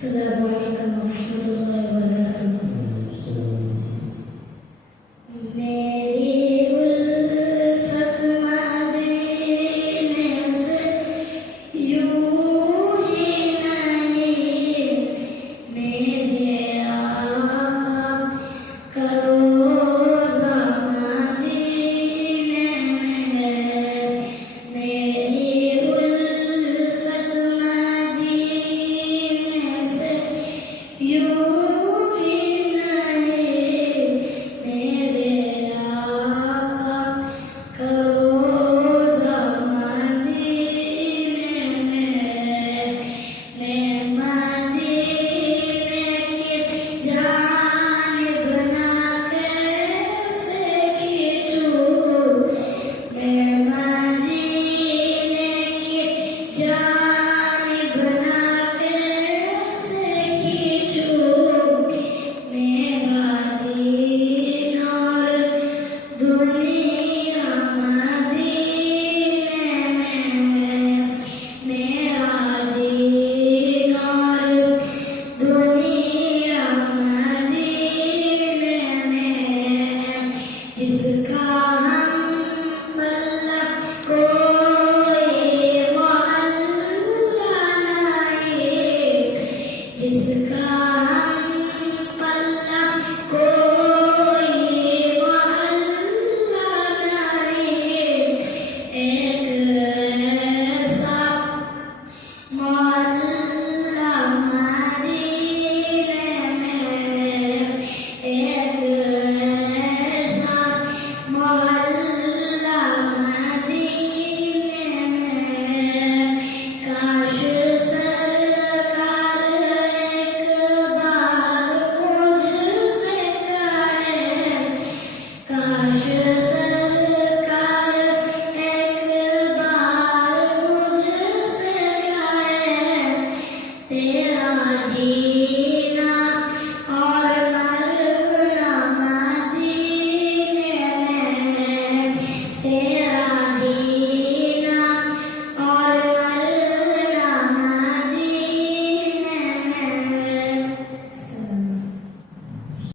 Assalamualaikum warahmatullahi wabarakatuh. मेरी उल्फत मदीने से यूं ही नहीं, मेरे आका का रोज़ा मदीने में है। मेरी उल्फत मदीने से यूं ही नहीं, मेरे आका का रोज़ा मदीने में है। मैं मदीने की जानिब ना कैसे खींचूं, मैं मदीने की जानिब ना कैसे खींचूं। मेरा दीन और दुनिया मदीने में है। मेरा दीन और दुनिया मदीने में है। जिसका हम पल्ला कोई मोहल्ला नहीं, जिसका